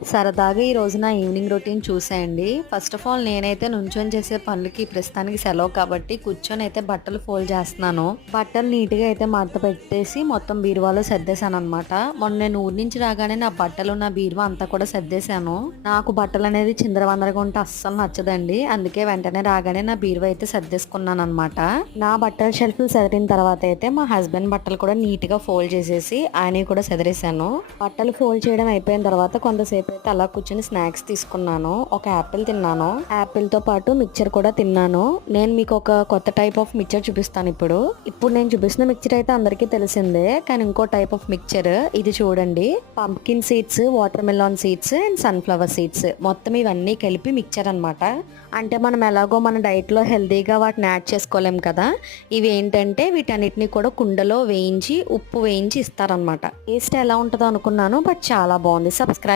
సరదాగా ఈరోజు నా ఈవినింగ్ రొటీన్ చూసేయండి. ఫస్ట్ ఆఫ్ ఆల్ నేనైతే నుంచొని చేసే పనులకి ప్రస్తుతానికి సెలవు కాబట్టి కూర్చొని అయితే బట్టలు ఫోల్డ్ చేస్తున్నాను. బట్టలు నీట్‌గా అయితే మడత పెట్టేసి మొత్తం బీరువాలో సర్దేశాననమాట. మొన్న నేను ఊరు నుంచి రాగానే నా బట్టలు, నా బీరువా అంతా కూడా సర్దేశాను. నాకు బట్టలనేది చిందరవందరగా ఉంటే అస్సలు నచ్చదండి. అందుకే వెంటనే రాగానే నా బీరువా అయితే సర్దేసుకున్నాననమాట. నా బట్టల షెల్ఫ్‌లు సదిరిన తర్వాత అయితే మా హస్బెండ్ బట్టలు కూడా నీట్‌గా ఫోల్డ్ చేసేసి ఆయనవి కూడా సదిరేశాను. బట్టలు ఫోల్డ్ చేయడం అయిపోయిన తర్వాత కొంతసేపు అయితే అలా కూర్చొని స్నాక్స్ తీసుకున్నాను. ఒక యాపిల్ తిన్నాను. యాపిల్‌తో పాటు మిక్చర్ కూడా తిన్నాను. నేను మీకు ఒక కొత్త టైప్ ఆఫ్ మిక్చర్ చూపిస్తాను ఇప్పుడు. ఇప్పుడు నేను చూపిస్తున్న మిక్చర్ అయితే అందరికీ తెలిసిందే. కానీ ఇంకో టైప్ ఆఫ్ మిక్చర్ ఇది చూడండి. Pumpkin seeds, water melon seeds and sunflower seeds మొత్తం ఇవన్నీ కలిపి మిక్చర్ అనమాట. అంటే మనం ఎలాగో మన డైట్లో హెల్తీగా వాటిని యాడ్ చేసుకోలేం కదా. ఇవి ఏంటంటే వీటన్నిటిని కూడా కుండలో వేయించి ఉప్పు వేయించి ఇస్తారనమాట. టేస్ట్ ఎలా ఉంటుందో అనుకున్నాను, బట్ చాలా బాగుంది. సబ్స్క్రైబ్